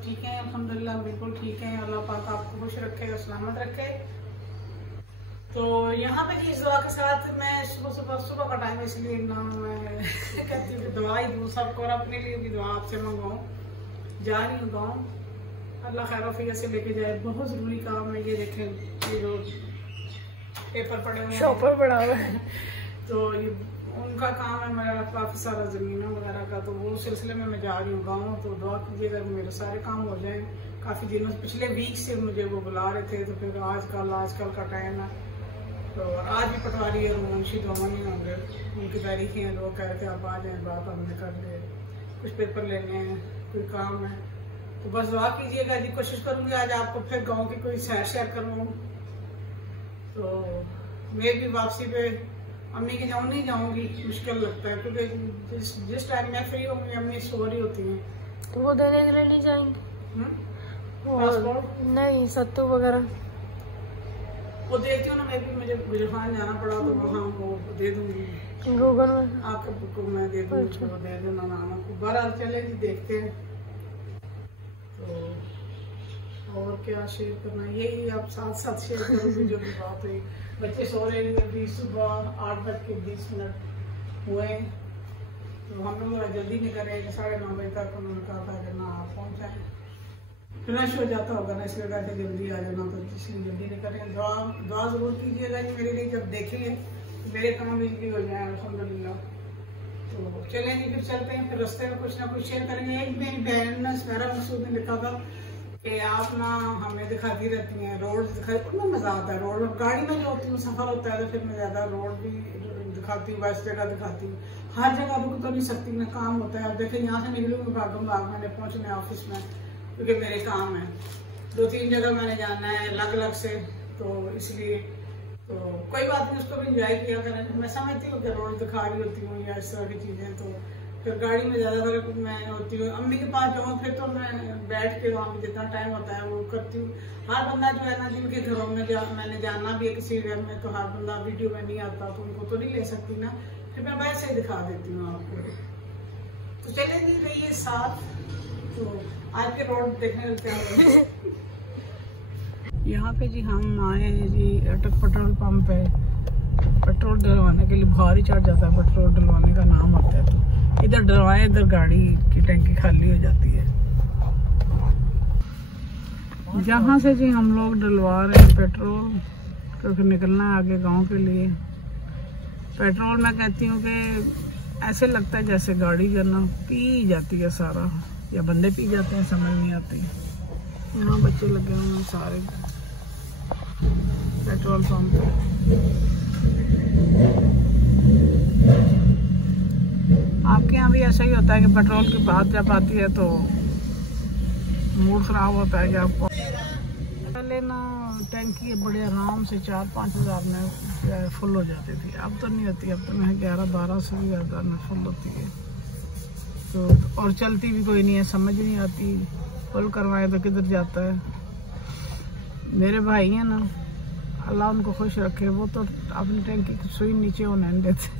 सब ठीक हैं अल्हम्दुलिल्लाह, बिल्कुल ठीक हैं। अल्लाह पाक आपको खुश रखे और सलामत रखे। तो यहाँ पे इस दुआ के साथ मैं सुबह का टाइम इसलिए ना मैं कहती हूँ कि दुआ ही दूँ सबको और अपने लिए भी दुआ आपसे मंगवाऊँ। जा रही हूँ गाँव, अल्लाह खैर वफियत से लेके जाए। बहुत ज़रूरी काम है। ये देखें, ये जो पेपर पड़े हुए शॉपर पड़ा हुआ है तो ये उनका काम है, मेरा काफ़ी सारा ज़मीन वगैरह का, तो वो सिलसिले में मैं जा रही हूँ गाँव। तो दुआ कीजिएगा मेरे सारे काम हो जाएं। काफ़ी दिनों पिछले वीक से मुझे वो बुला रहे थे, तो फिर आजकल का टाइम है, तो आज भी पटवारी और मुंशी दोनों नहीं होंगे, उनकी तारीखें हैं, वो कह के आप आ जाएँ, बात हमने कर ले, कुछ पेपर लेने हैं, कोई काम है। तो बस दुआ कीजिएगा जी। कोशिश करूँगी आज आपको फिर गाँव की कोई सैर शेयर करूँ। तो मैं भी वापसी पे अम्मी के गाँव नहीं जाऊँगी, मुश्किल लगता है, क्योंकि जिस टाइम मैं फ्री होंगी अम्मी सो रही होती हैं। तो वो देने के लिए नहीं जाएंगे? पासपोर्ट नहीं, सत्तू वगैरह वो देती हूँ ना। मैं भी मुझे गुजरात जाना पड़ा तो वहाँ वो दे दूँगी, गूगल में आपको मैं दे दूँगी। तो दे देना नाम आपको। बारह चले जी, देखते हैं। तो और क्या शेयर करना, यही आप साथ शेयर करोगे जो भी बात हुई। बच्चे सो रहे हैं, अभी सुबह 8:20 हुए, तो हम लोग जल्दी नहीं करेंगे। 9:30 बजे तक उन्होंने कहा था कि ना आप पहुँच जाए, रश हो जाता होगा ना, इसलिए कहा कि जल्दी आ जाना, तो इसलिए जल्दी नहीं करेंगे। दुआ जरूर कीजिएगा जी मेरे लिए, जब देखेंगे मेरे काम भी हो जाए अल्हम्दुलिल्लाह। तो चलेंगे, फिर चलते हैं, फिर रास्ते में कुछ ना कुछ शेयर करेंगे। एक मेरी बहन ने सुनहरा मकसूद ने लिखा था कि आप ना हमें दिखाती रहती हैं रोड, उनमें मजा आता है। रोड में गाड़ी में जो होती हूँ सफर होता है, तो फिर मैं ज्यादा रोड भी दिखाती हूँ, वैसे जगह दिखाती हूँ। हर जगह रुक तो नहीं सकती ना, काम होता है। अब देखिए यहाँ से निकलूंगी भागम भाग, मैंने पहुंचना ऑफिस में, क्योंकि मेरे काम है। 2-3 जगह मैंने जाना है अलग अलग से, तो इसलिए तो कोई बात नहीं, उसको भी इंजॉय किया करें। मैं समझती हूँ कि रोड दिखा रही होती हूँ या इस तरह की चीजें, तो फिर गाड़ी में ज्यादातर मैं होती हूँ। अम्मी के पास जाऊँ फिर तो मैं बैठ के वहाँ पे जितना टाइम होता है वो करती हूँ। हर बंदा जो है ना, जिनके घरों में मैंने जाना भी है किसी घर में, तो हर बंदा वीडियो में नहीं आता, तो उनको तो नहीं ले सकती ना, फिर मैं वैसे ही दिखा देती हूँ आपको। तो चले नहीं रहिए साथ, तो आज के रोड देखने लगते हैं। यहाँ पे जी हम आए हैं जी अटक पेट्रोल पंप पे। पेट्रोल डलवाने के लिए भारी चढ़ जाता है, पेट्रोल डलवाने का नाम आता है, तो इधर डलवाए, इधर गाड़ी की टंकी खाली हो जाती है। जहाँ से जी हम लोग डलवा रहे हैं पेट्रोल, क्योंकि निकलना है आगे गांव के लिए। पेट्रोल मैं कहती हूँ कि ऐसे लगता है जैसे गाड़ी जो ना पी जाती है सारा, या बंदे पी जाते हैं, समझ नहीं आती। यहाँ बच्चे लगे हुए हैं सारे पेट्रोल पंप पे। आपके यहाँ भी ऐसा ही होता है कि पेट्रोल की बात जब आती है तो मूड खराब होता है कि आपको। पहले ना टैंकी बड़े आराम से 4-5 हज़ार में फुल हो जाती थी, अब तो नहीं होती। अब तो मैं 11-12 से भी हज़ार में फुल होती है, तो और चलती भी कोई नहीं है, समझ नहीं आती फुल करवाए तो किधर जाता है। मेरे भाई हैं ना, अल्लाह उनको खुश रखे, वो तो अपनी टैंकी की सुई नीचे होने नहीं देते,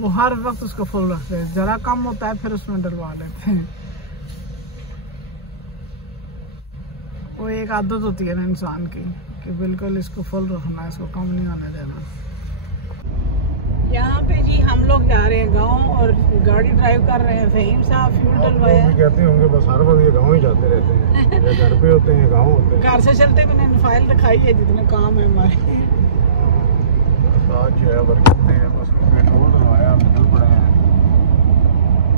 वो हर वक्त उसको फुल रखते हैं। जरा कम होता है फिर उसमें डलवा लेते हैं। वो एक आदत होती है ना इंसान की कि बिल्कुल इसको फुल रखना, इसको कम नहीं होने देना। यहाँ पे जी हम लोग जा रहे हैं गांव और गाड़ी ड्राइव कर रहे हैं। फहीम साहब फ्यूल डलवाया। कहते होंगे बस हर वक्त ये गाँव ही जाते रहते हैं, या घर पे होते हैं, गाँव होते हैं। घर से चलते मैंने फाइल दिखाई है जितने काम है हमारे। आज जो है बरकत है, बस पेट्रोल डलवाया, निकल पड़े हैं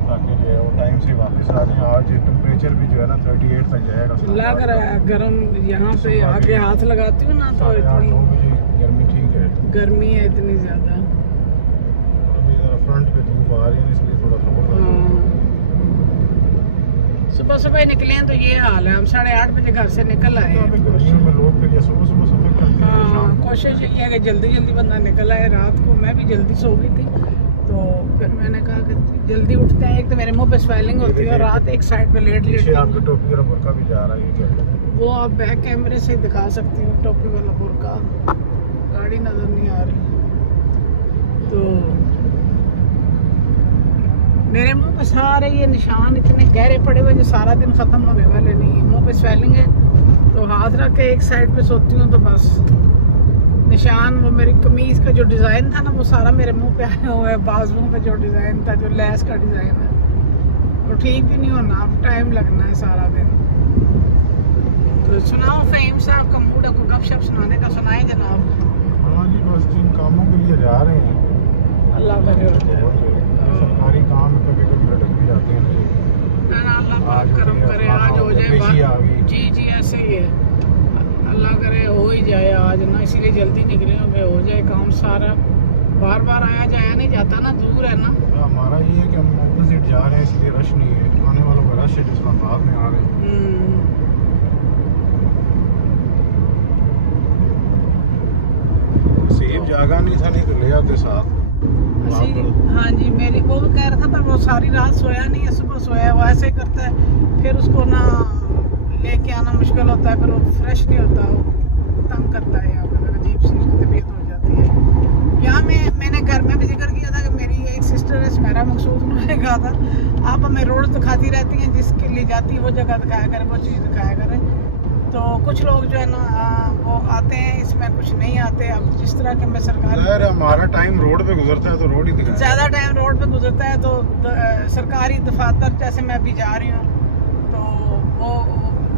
ताकि जो है वो टाइम से वापस आ जाए। आज टेम्परेचर भी जो है ना 38 तक जाएगा, लग रहा है गर्म। यहाँ पे आगे हाथ लगाती हूँ ना तो इतनी गर्मी ठीक है, गर्मी है इतनी ज्यादा। फ्रंट पे धूप आ रही है, इसलिए थोड़ा सुबह सुबह निकले हैं तो ये हाल है। हम 8:30 बजे घर से निकल आए हैं। हाँ, कोशिश ये है कि जल्दी जल्दी बंदा निकल आए। रात को मैं भी जल्दी सो गई थी, तो फिर मैंने कहा कि जल्दी उठते हैं। एक तो मेरे मुंह पे स्वेलिंग होती है और रात एक साइड पे लेट आपकी टोपी वाला बुर्का भी जा रहा है, वो आप बैक कैमरे से दिखा सकती हूँ। टोपी वाला बुर्का, गाड़ी नजर नहीं आ रही। तो मेरे मुंह पे सारे ये निशान इतने गहरे पड़े हुए जो सारा दिन खत्म होने वाले नहीं है। मुंह पे स्वेलिंग है तो हाथ रख के एक साइड पे सोती हूँ तो बस निशान, वो मेरी कमीज का जो डिजाइन था ना वो सारा मेरे मुंह पे आया हुआ है। बाजुओं पे जो डिजाइन था, जो लेस का डिजाइन है, वो ठीक भी नहीं होना, अब टाइम लगना है सारा दिन। तो सुनाओ फहीम साहब का मूड, आपको गपशप सुनाने का सुनाए जनाब। हाँ जी, बस जिन कामों के लिए जा रहे हैं अल्लाह का जो सरकारी काम में कभी कभी लटक भी जाते हैं। अल्लाह पाक करम करे, आज हो जाए बात। जी जी ऐसे ही है, अल्लाह करे हो ही जाए आज ना, इसीलिए जल्दी निकले हो जाए काम सारा। बार बार आया जाया नहीं जाता ना, दूर है ना। हमारा ये है कि हम ऑपोजिट जा रहे हैं, इसलिए रश नहीं है, आने वालों का रश है जिसमें बाद में आ रहे हैं। सेब जागा नहीं था, नहीं तो ले आते साथ। हाँ जी, मेरी वो भी कह रहा था पर वो सारी रात सोया नहीं है, सुबह सोया वो ऐसे करता है, फिर उसको ना लेके आना मुश्किल होता है, फिर वो फ्रेश नहीं होता, वो तंग करता है। यहाँ पर अजीब सी तबीयत हो जाती है। यहाँ मैंने घर में भी जिक्र किया था कि मेरी एक सिस्टर है सुमेरा मकसूद, उन्होंने कहा था आप हमें रोड दिखाती रहती हैं, जिसके लिए जाती है वो जगह दिखाया करें, वो चीज़ दिखाया करें। तो कुछ लोग जो है ना वो आते हैं, इसमें कुछ नहीं आते। अब जिस तरह के मैं सरकारी, हमारा टाइम रोड पे गुजरता है तो रोड ही दिखाया, ज़्यादा टाइम रोड पे गुजरता है तो सरकारी दफातर जैसे मैं अभी जा रही हूँ तो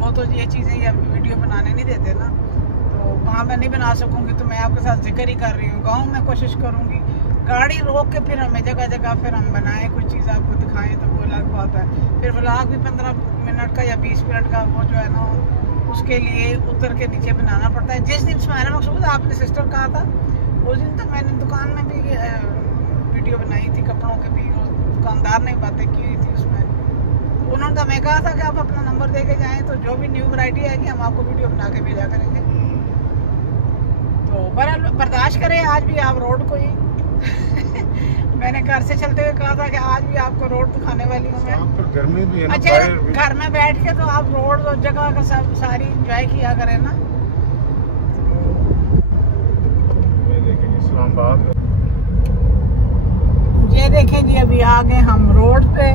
वो तो ये चीज़ें या वीडियो बनाने नहीं देते ना, तो वहाँ मैं नहीं बना सकूँगी। तो मैं आपके साथ जिक्र ही कर रही हूँ। गाँव में कोशिश करूँगी गाड़ी रोक के फिर हमें जगह जगह फिर हम बनाएं, कुछ चीज़ आपको दिखाएं, तो वो अलग बात है। फिर व्लॉग भी 15 मिनट का या 20 मिनट का वो जो है ना उसके लिए उतर के नीचे बनाना पड़ता है। जिस दिन सुमेरा मकसूद आपने सिस्टर कहा था, उस दिन तो मैंने दुकान में भी वीडियो बनाई थी, कपड़ों के भी, दुकानदार ने बातें की हुई थी उसमें। उन्होंने तो हमें कहा था कि आप अपना नंबर दे के जाएँ, तो जो भी न्यू वैरायटी आएगी हम आपको वीडियो बना के भेजा करेंगे। तो बर्दाश्त करें, आज भी आप रोड को ही मैंने घर से चलते हुए कहा था कि आज भी आपको रोड दिखाने वाली हूँ मैं। गर्मी भी है ना, अच्छा घर में बैठ के तो आप रोड और जगह का सब सारी एंजॉय किया करें ना। ये देखें इस्लामाबाद, ये देखें जी अभी आ गए हम रोड पे।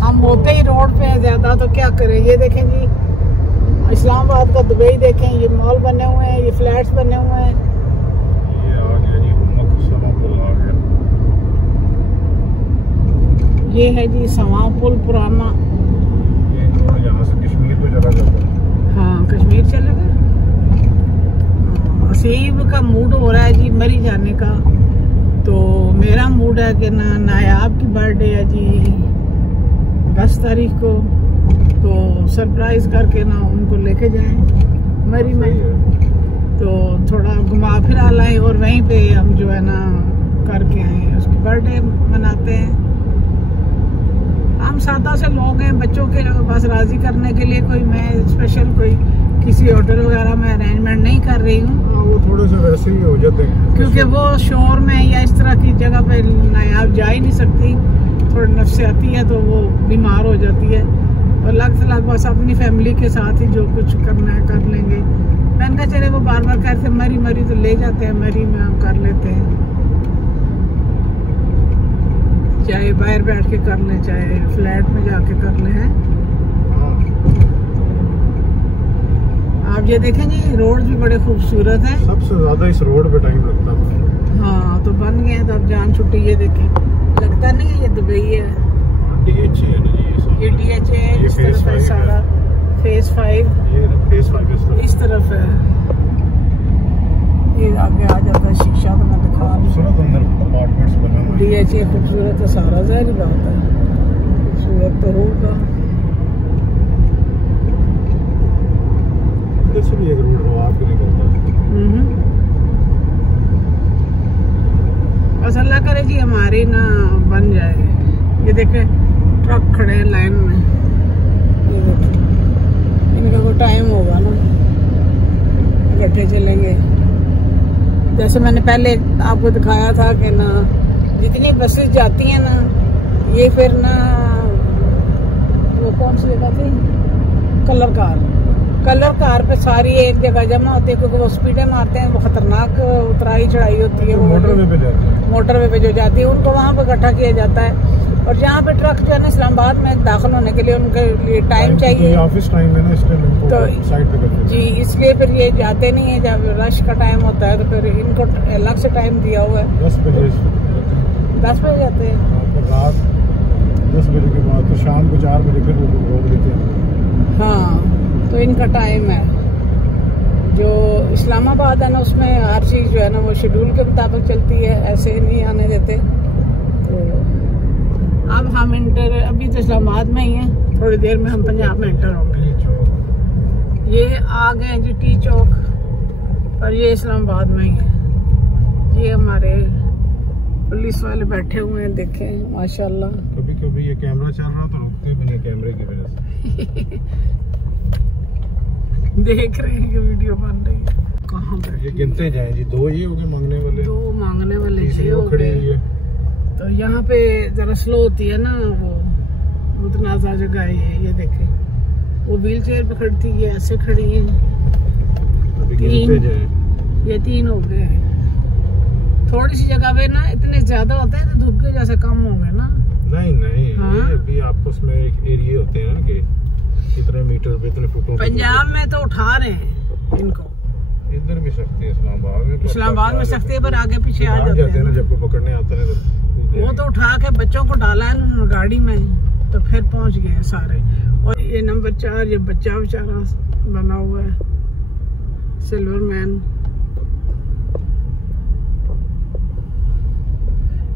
हम होते ही रोड पे हैं ज्यादा, तो क्या करें। ये देखें जी इस्लामाबाद का दुबई देखें, ये मॉल बने हुए हैं, ये फ्लैट्स बने हुए हैं। ये आ गया जी समापुल आ गया। ये है जी समापुल पुराना, ये थोड़ा यहाँ से कश्मीर पे चला जाता है। हाँ कश्मीर चलेगा। असीब का मूड हो रहा है जी मरी जाने का, तो मेरा मूड है कि ना नायाब की बर्थडे है जी 10 तारीख को, तो सरप्राइज करके ना उनको लेके जाएं मरी में, तो थोड़ा घुमा फिरा लाएं और वहीं पे हम जो है ना करके आए, उसकी बर्थडे मनाते हैं। हम सादा से लोग हैं, बच्चों के बस राजी करने के लिए कोई मैं स्पेशल कोई किसी होटल वगैरह में अरेंजमेंट नहीं कर रही हूँ। वो थोड़े से वैसे ही हो जाते हैं, क्योंकि वो शोर में या इस तरह की जगह पे नायाब जा ही नहीं सकती, थोड़ी नफसियाती है तो वो बीमार हो जाती है। और लग फिलहाल बस अपनी फैमिली के साथ ही जो कुछ करना है कर लेंगे। मैंने कहा चले वो बार बार कहते मरी तो ले जाते हैं, मरी में हम कर लेते हैं, चाहे बाहर बैठ के कर लें चाहे फ्लैट में जाके कर लें। आप ये देखें जी रोड भी बड़े खूबसूरत है। सबसे ज्यादा इस रोड पे टाइम लगता है। हाँ तो बन गए हैं, तो अब जान छुट्टी। ये देखें लगता नहीं है ये दुबई है, DHA है ना जी, ये DHA है, इस तरफ है सारा फेज 5, ये फेज 5 इस तरफ है। ये आगे आ जाता है शिक्षा तो मैं दिखा खूबसूरत अंदर अपार्टमेंट्स बने हुए हैं। DHA खूबसूरत है सारा, ज़ाहिर बात है खूबसूरत तो होगा। इधर से भी एक रोड हवा के निकलता है। बस अल्लाह करे जी हमारी ना बन जाए। ये देखे ट्रक खड़े हैं लाइन में, ये देखे इनका कोई टाइम होगा ना, इकट्ठे चलेंगे। जैसे मैंने पहले आपको दिखाया था कि ना जितनी बसेस जाती हैं ना, ये फिर ना वो कौन सी जगह थी, कलर कार पे सारी एक जगह जमा होती है, क्योंकि वो स्पीडें मारते हैं, वो खतरनाक उतराई चढ़ाई होती है। वो मोटरवे पे जाती है, मोटरवे पे जो जाती है उनको वहाँ पे इकट्ठा किया जाता है। और यहाँ पे ट्रक जो है ना इस्लामाबाद में दाखिल होने के लिए उनके लिए टाइम चाहिए, ऑफिस टाइम है ना, इसलिए तो साइड पे करते जी इसलिए फिर ये जाते नहीं है। जब रश का टाइम होता है तो फिर इनको अलग से टाइम दिया हुआ है। 10 बजे 10 बजे जाते हैं, रात 10 बजे के बाद तो शाम को 4 बजे फिर वो रोक देते हैं। हाँ तो इनका टाइम है। जो इस्लामाबाद है ना उसमें हर चीज़ जो है ना वो शेड्यूल के मुताबिक चलती है, ऐसे नहीं आने देते। तो अब हम इंटर, अभी तो इस्लामाबाद में ही हैं, थोड़ी देर में हम पंजाब में इंटर होंगे। ये आ गए जी टी चौक, और ये इस्लामाबाद में ही। ये हमारे पुलिस वाले बैठे हुए हैं, देखें माशाल्लाह। कभी कभी ये कैमरा चल रहा तो रुकते भी नहीं कैमरे की वजह से। देख रहे हैं कि वीडियो बन रही है। कहाँ पे ये गिनते जाएं जी, 2 ही हो गए मांगने वाले, 2 मांगने वाले तीसरी हो वो खड़ी गए। हुई है। तो यहाँ पे जरा स्लो होती है ना वो मुतनाज़ा जगह है। ये देखे वो व्हील चेयर पे खड़ी थी, ये ऐसे खड़ी है। अभी गिनते जाएं। ये 3 हो गए। थोड़ी सी जगह पे ना इतने ज्यादा होते हैं तो धूप के जैसे कम होंगे ना। नहीं हाँ? ये अभी आपको उसमें एक एरिया होते हैं ना कि कितने मीटर पे इतने फुटों। पंजाब में तो उठा रहे हैं इनको, इधर भी सकते हैं, इस्लामाबाद में। इस्लामाबाद में सकते हैं पर आगे पीछे आ जाते हैं ना, ना। जब को पकड़ने आता है तो वो तो उठा के बच्चों को डाला है उन्होंने गाड़ी में, तो फिर पहुंच गए सारे। और ये नंबर 4 ये बच्चा बेचारा बना हुआ है, सिल्वर मैन।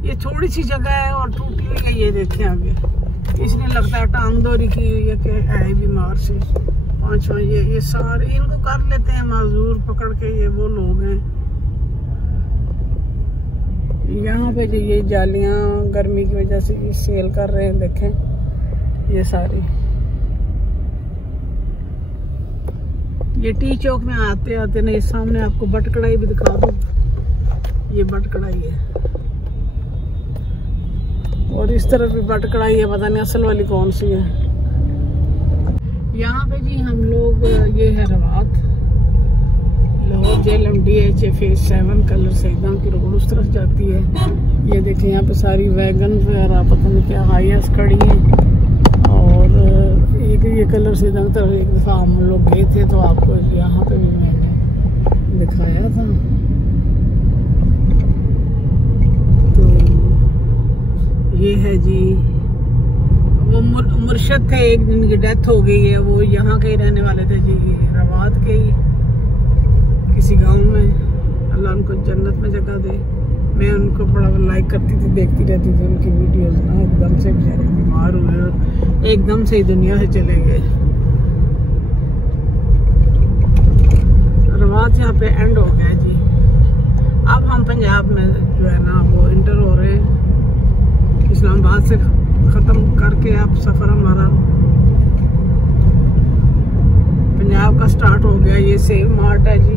ये थोड़ी सी जगह है और टूटी हुई है, ये देखें आगे। इसने लगता है टांगदोरी की हुई है कि है बीमार से। 5 ये सारे इनको कर लेते हैं माजूर पकड़ के, ये वो लोग हैं। यहाँ पे जो ये जालियाँ गर्मी की वजह से ये सेल कर रहे हैं, देखें ये सारी। ये टी चौक में आते आते ना, इस सामने आपको बट कढ़ाई भी दिखा दूँ। ये बट कढ़ाई है और इस तरफ भी बट कढ़ाई है, पता नहीं असल वाली कौन सी है। यहाँ पे जी हम लोग, ये है रवात, लाहौर JLMDH फेज 7 कलर सईदा की रोड उस तरफ जाती है। ये देखें यहाँ पे सारी वैगन वगैरह पता नहीं क्या हाईएस खड़ी हैं। और एक ये कलर सईदा की तरफ एक दफ़ा हम लोग गए थे तो आपको यहाँ पे भी मैंने दिखाया था। तो ये है जी, वो मुर्शद थे, एक दिन की डेथ हो गई है। वो यहाँ के ही रहने वाले थे जी, रवात के ही किसी गांव में। अल्लाह उनको जन्नत में जगह दे। मैं उनको बड़ा लाइक करती थी, देखती रहती थी उनकी वीडियोस ना। एकदम से बेचारे बीमार हुए और एकदम से ही दुनिया से चले गए। रवात यहाँ पे एंड हो गया जी। अब हम पंजाब में जो है ना वो इंटर हो रहे हैं। इस्लामाबाद से ख़त्म करके अब सफ़र हमारा पंजाब का स्टार्ट हो गया। ये सेव मार्ट है जी।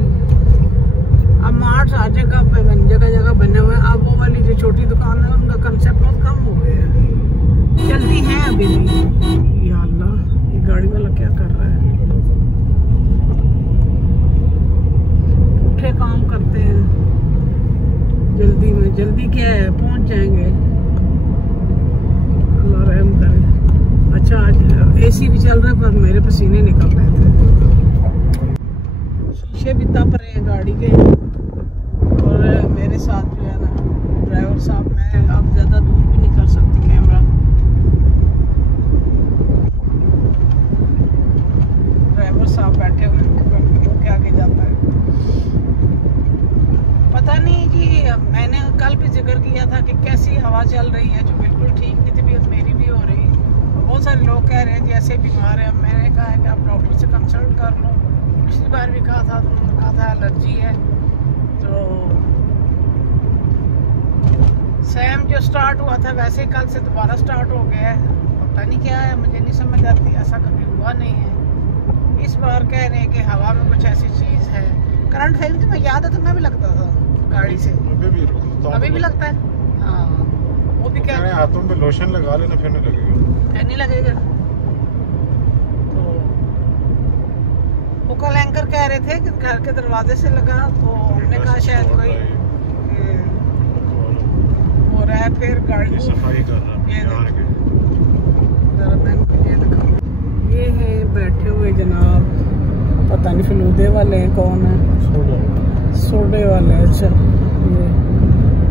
अब मार्ट हर जगह पे जगह बने हुए हैं। अब वो वाली जो छोटी दुकान है उनका कंसेप्ट बहुत कम हो गया है, चलती हैं अभी भी। या अल्लाह, ये गाड़ी वाला क्या कर रहा है? उठे काम करते हैं जल्दी में। जल्दी क्या है, पहुंच जाएंगे, अल्लाह रहम करे। अच्छा आज AC भी चल रहा है पर मेरे पसीने निकल रहे थे। शीशे भी तप रहे हैं गाड़ी के। और मेरे साथ जो है ना ड्राइवर साहब, मैं अब ज़्यादा दूर भी नहीं कर सकती कैमरा। ड्राइवर साहब बैठे हुए हैं के आगे जाता है। पता नहीं जी, मैंने कल भी जिक्र किया था कि कैसी हवा चल रही है जो बिल्कुल ठीक नहीं, तबीयत मेरी भी हो रही है। बहुत सारे लोग कह रहे हैं जैसे बीमार है। मैंने कहा है कि आप डॉक्टर से कंसल्ट कर लो। पिछली बार भी कहा था तो उन्होंने कहा था एलर्जी है। तो सैम जो स्टार्ट हुआ था वैसे ही कल से दोबारा स्टार्ट हो गया है। पता नहीं क्या है, मुझे नहीं समझ आती, ऐसा कभी हुआ नहीं है। इस बार कह रहे हैं कि हवा में कुछ ऐसी चीज़ है। करंट फेल तो मैं याद है, तो मैं भी लगता था गाड़ी से। अभी भी लगता है। हाँ, वो भी कह रहे हैं हाथों में लोशन लगा लेना फिर नहीं लगेगा। नहीं लगेगा। तो वो कल एंकर कह रहे थे कि घर के दरवाजे से लगा, तो हमने कहा शायद कोई हो रहा है। फिर गाड़ी सफाई कर रहा है। वाले हैं कौन है? सोडे वाले। अच्छा, ये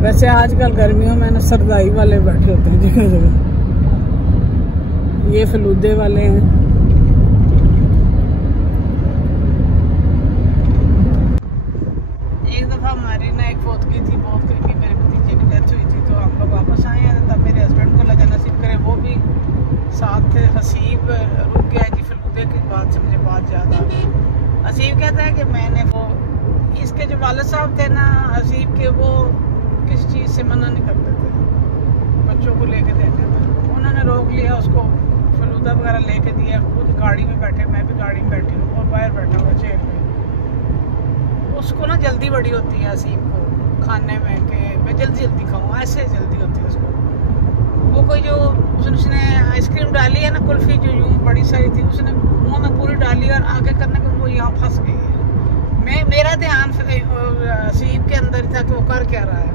वैसे आजकल गर्मियों में ना सरदाई वाले बैठे होते हैं जगह जगह। ये फलूदे वाले हैं। एक दफा हमारी ना एक फौतगी थी, बहुत करीबी मेरे भतीजे की डेथ हुई थी, तो हम लोग वापस आए हैं। तब मेरे हस्बैंड को लगा नसीब करे वो भी साथ थे। हसीब रुक गया जी फलूदे की बात से मुझे बात याद आ गई। हसीब कहता है कि मैंने वो इसके जो वालिद साहब थे ना हसीब के, वो किसी चीज़ से मना नहीं करते थे बच्चों को लेके देने में। उन्होंने रोक लिया उसको, फलूदा वगैरह लेके दिया। खुद गाड़ी में बैठे, मैं भी गाड़ी में बैठी हूँ और बाहर बैठा हुआ चेयर पे। उसको ना जल्दी बड़ी होती है हसीब को खाने में कि मैं जल्दी जल्दी खाऊँ, ऐसे जल्दी होती है उसको। वो कोई जो उसने आइसक्रीम डाली है ना, कुल्फी जो यूँ बड़ी सारी थी, उसने मुँह में पूरी डाली और आगे करने में वो यहाँ फंस गई है। मेरा ध्यान हसीब के अंदर था कि वो कर क्या रहा है।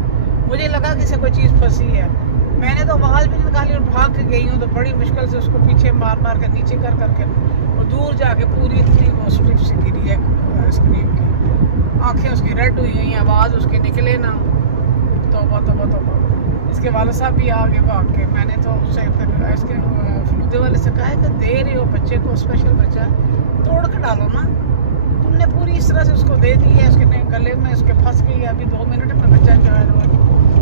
मुझे लगा कि से कोई चीज़ फंसी है। मैंने तो आवाज़ भी निकाली और भाग के गई हूँ, तो बड़ी मुश्किल से उसको पीछे मार मार कर नीचे कर करके और दूर जाके पूरी इतनी वो स्ट्रिप से गिरी है आइसक्रीम की। आँखें उसकी रेड हुई हुई, आवाज़ उसकी निकले ना। तौबा तौबा तौबा। इसके वाले साहब भी आगे भाग के। मैंने तो उससे फिर आइसक्रीम फलूदे वाले से कहा कि दे रहे हो बच्चे को, स्पेशल बच्चा तोड़ के डालो ना, तुमने पूरी इस तरह से उसको दे दी है, उसके गले में उसके फंस गई है। अभी 2 मिनट में बच्चा जो है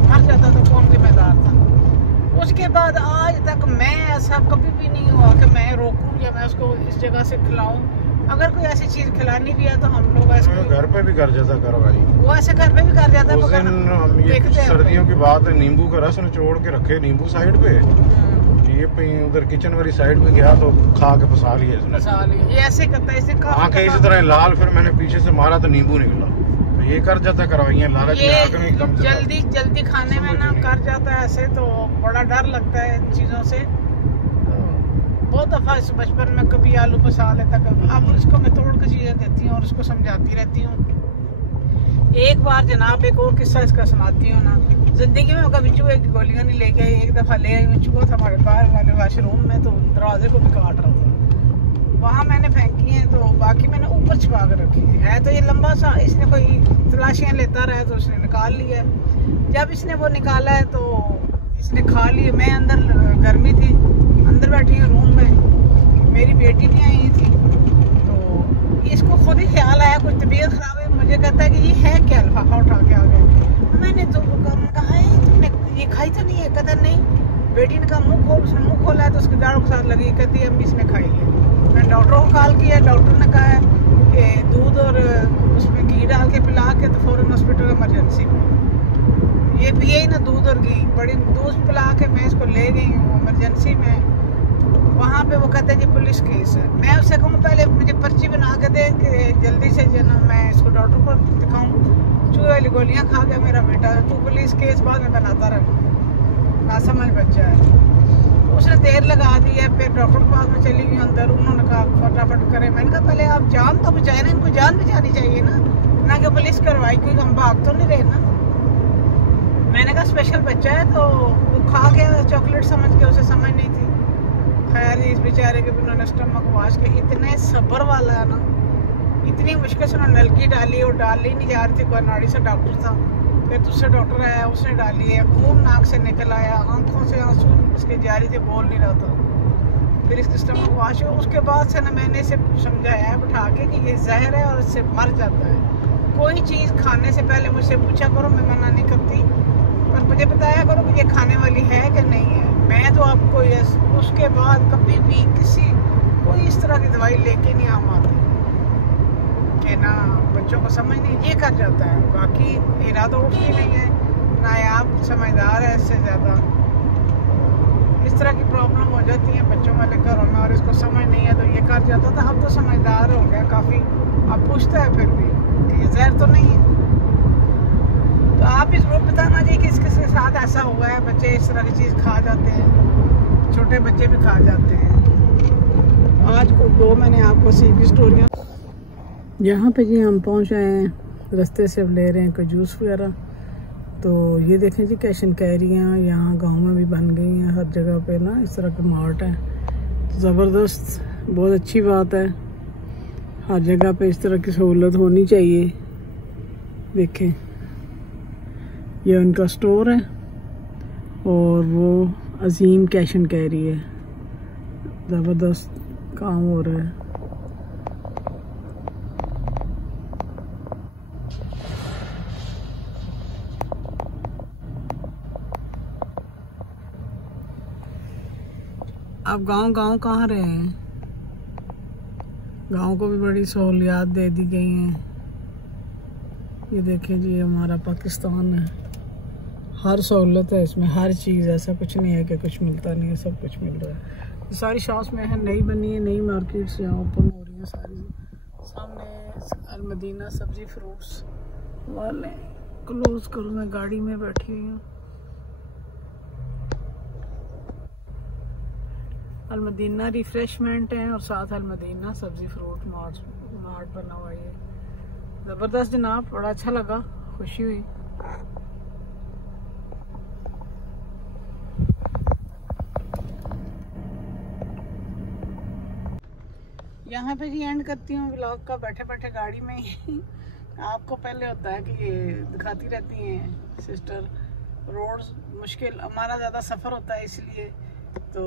मर जाता तो कौन जिम्मेदार था। उसके बाद आज तक मैं ऐसा कभी भी नहीं हुआ कि मैं रोकूं या मैं उसको इस जगह से खिलाऊं। अगर कोई ऐसी चीज खिलानी भी है तो हम लोग ऐसे घर पे भी कर जाता करो भाई। वो ऐसे घर पे भी कर जाता है। उस दिन हम ये सर्दियों की बात है, नींबू का रस निचोड़ के रखे नींबू साइड पे, ये उधर किचन वाली साइड पे गया तो खा के फंसा लिया इसने। ये ऐसे करता है, इसे आंखें इसी तरह लाल, फिर मैंने पीछे से मारा तो नींबू निकला। तो ये कर जाता करवाइए लालच में आदमी कम से जल्दी जल्दी खाने में ना कर जाता है ऐसे, तो बड़ा डर लगता है इन चीजों से। बहुत दफा इस बचपन में कभी आलू फंसा लेता, अब उसको मैं तोड़ के चीजें देती हूँ और उसको समझाती रहती हूँ। एक बार जनाब एक और किस्सा इसका सुनाती हूँ ना। जिंदगी में कभी चूहे की गोलियां नहीं लेके आई। एक दफा ले आई, चूहा था हमारे बाहर वाले वाशरूम में, तो दरवाजे को भी काट रहा था। वहाँ मैंने फेंकी है, तो बाकी मैंने ऊपर छिपा कर रखी है। तो ये लंबा सा, इसने कोई तलाशियाँ लेता रहा तो उसने निकाल लिया। जब इसने वो निकाला है तो इसने खा लिए। मैं अंदर, गर्मी थी, अंदर बैठी हूँ रूम में, मेरी बेटी भी आई थी, तो इसको खुद ही ख्याल आया कुछ तबीयत खराब है। मुझे कहता है कि ये है क्या, लिफाफा उठा के आ गया। मैंने तो कहा है तुमने ये खाई तो नहीं है? कहता नहीं। बेटी ने कहा मुँह खोल, उसने मुँह खोला है तो उसके दाढ़ों के साथ लगी। कहती है अम्मी इसने खाई है। मैंने डॉक्टर को कॉल किया, डॉक्टर ने कहा है कि दूध और उसमें घी डाल के पिला के तो फ़ौरन हॉस्पिटल इमरजेंसी में। ये पिए ही ना दूध और घी, बड़ी दूध पिला के मैं इसको ले गई हूँ इमरजेंसी में। वहाँ पे वो कहते हैं कि पुलिस केस है। मैं उससे कहूँ पहले मुझे पर्ची बना के दे कि जल्दी से जो ना मैं इसको डॉक्टर को दिखाऊँ। चूहे वाली गोलियाँ खा के मेरा बेटा, तू पुलिस केस बाद में बनाता रहना, ना समझ बच्चा है। उसने देर लगा दी है। फिर डॉक्टर के पास में चली गई अंदर, उन्होंने कहा फटाफट करें। मैंने कहा पहले आप जान तो बचाए ना, इनको जान बचानी चाहिए ना कि पुलिस करवाई, क्योंकि हम भाग तो नहीं रहे ना। मैंने कहा स्पेशल बच्चा है, तो वो खा गया चॉकलेट समझ के, उसे समझ नहीं थी। खैर इस बेचारे के भी उन्होंने स्टमक वाश के, इतने सब्र वाला है ना, इतनी मुश्किल से उन्होंने नलकी डाली और डाली नहीं जा रही थी। कोई नाड़ी से डॉक्टर था, फिर दूसरा डॉक्टर आया, उसने डाली है। खून नाक से निकल आया, आंखों से आंसू इसके जारी थे, बोल नहीं रहा था। फिर इसके स्टमक वाश हुआ। उसके बाद से ना मैंने इसे समझाया है बैठा के कि ये जहर है और इससे मर जाता है। कोई चीज़ खाने से पहले मुझसे पूछा करो, मैं मना नहीं करती, पर मुझे बताया करो कि ये खाने वाली है कि नहीं है। मैं तो आपको उसके बाद कभी भी कोई इस तरह की दवाई लेके नहीं आ पाती कि ना बच्चों को समझ नहीं, ये कर जाता है। बाकी इरादा उठती नहीं है ना, आप समझदार है इससे ज़्यादा। इस तरह की प्रॉब्लम हो जाती है बच्चों वाले घरों में और इसको समझ नहीं है तो ये कर जाता था। अब तो समझदार हो गया काफ़ी, अब पूछता है फिर भी कि ये जहर तो नहीं है। तो आप इस जरूर बताना जी कि किसके साथ ऐसा हुआ है, बच्चे इस तरह की चीज़ खा जाते हैं, छोटे बच्चे भी खा जाते हैं। आज को 2 मैंने आपको सीखी स्टोरियाँ। यहाँ पे जी हम पहुँच आए हैं, रास्ते से अब ले रहे हैं कोई जूस वगैरह। तो ये देखें जी कैशन कैरियाँ यहाँ गांव में भी बन गई हैं, हर जगह पे ना इस तरह के मार्ट है। ज़बरदस्त, बहुत अच्छी बात है। हर जगह पे इस तरह की सहूलत होनी चाहिए। देखें, ये उनका स्टोर है और वो अजीम कैश एंड कैरी है। ज़बरदस्त काम हो रहा है। अब गांव कहाँ रहे हैं, गांव को भी बड़ी सहूलियात दे दी गई हैं। ये देखें जी, हमारा पाकिस्तान है, हर सहूलत है इसमें, हर चीज़, ऐसा कुछ नहीं है कि कुछ मिलता नहीं है, सब कुछ मिल रहा है। ये सारी शॉप्स में है, नई बनी है, नई मार्केट्स यहाँ ओपन हो रही हैं सारी। सामने अल-मदीना सब्जी फ्रूट्स वाले, क्लोज करूँ, मैं गाड़ी में बैठी हुई हूँ। अल-मदीना रिफ्रेशमेंट है और साथ अल-मदीना सब्जी फ्रूट मार्ट बना हुआ है। ज़बरदस्त जनाब, बड़ा अच्छा लगा, खुशी हुई। यहाँ पे जी एंड करती हूँ व्लॉग का, बैठे बैठे गाड़ी में ही। आपको पहले होता है कि ये दिखाती रहती हैं सिस्टर रोड्स, मुश्किल, हमारा ज़्यादा सफ़र होता है इसलिए। तो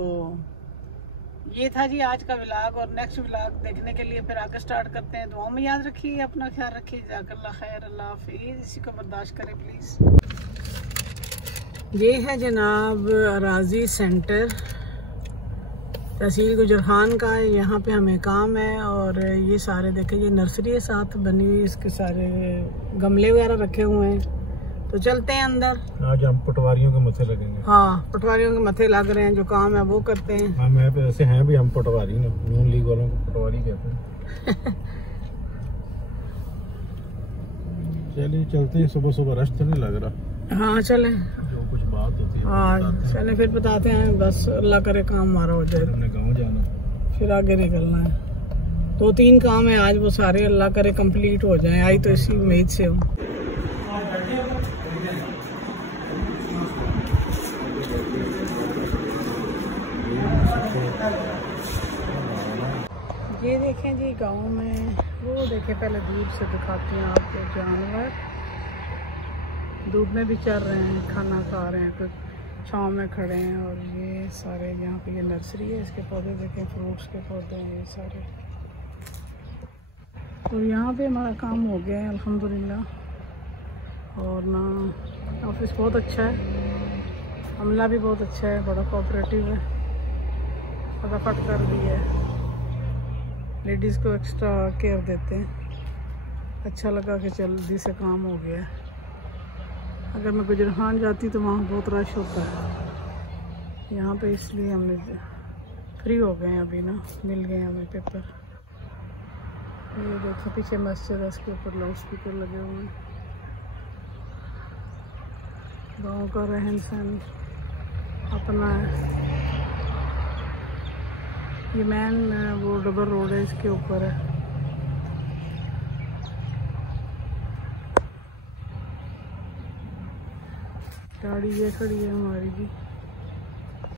ये था जी आज का व्लॉग, और नेक्स्ट व्लॉग देखने के लिए फिर आगे स्टार्ट करते हैं। दुआओं में याद रखिए, अपना ख्याल रखिए। जज़ाकल्लाह खैर, अल्लाह हाफ़िज़। इसी को बर्दाश्त करें प्लीज़। ये है जनाब अराजी सेंटर, तहसील गुजरखान का है। यहाँ पे हमें काम है और ये सारे देखें, ये नर्सरी है साथ बनी हुई, इसके सारे गमले वगैरह रखे हुए हैं। तो चलते हैं अंदर। आज हम पटवारियों के मथे लगेंगे। हाँ, पटवारियों के मथे लग रहे हैं, जो काम है वो करते हैं। हाँ, मैं ऐसे हैं भी, हम पटवारी ना, नून लीग वालों को पटवारी कहते हैं। चलिए चलते हैं, सुबह सुबह रश तो नहीं लग रहा। हाँ चले, जो कुछ बात होती है हाँ चले, फिर बताते हैं। बस अल्लाह करे काम हमारा हो जाए, हमने गाँव जाना, फिर आगे निकलना है। 2-3 काम है आज, वो सारे अल्लाह करे कंप्लीट हो जाएं। आई तो इसी उम्मीद से हूँ। ये देखें जी, गांव में वो देखें, पहले दूर से दिखाती हैं आपको। जानवर धूप में भी चल रहे हैं, खाना खा रहे हैं, कुछ छाँव में खड़े हैं। और ये सारे यहाँ पे, ये नर्सरी है, इसके पौधे देखें, फ्रूट्स के पौधे हैं ये सारे। और यहाँ पे हमारा काम हो गया है अल्हम्दुलिल्लाह। और ना ऑफिस बहुत अच्छा है, अमला भी बहुत अच्छा है, बड़ा कोऑपरेटिव है, फटाफट कर दिया है। लेडीज़ को एक्स्ट्रा केयर देते हैं। अच्छा लगा कि जल्दी से काम हो गया है। अगर मैं गुजरखान जाती तो वहाँ बहुत रश होता है, यहाँ पे इसलिए हमने फ्री हो गए हैं अभी ना, मिल गए हमें पेपर। ये देखो पीछे मस्जिद है, इसके ऊपर लाउड स्पीकर लगे हुए हैं। गाँव का रहन सहन अपना है। ये मैन वो डबल रोड है, इसके ऊपर है। गाड़ी ये खड़ी है हमारी भी।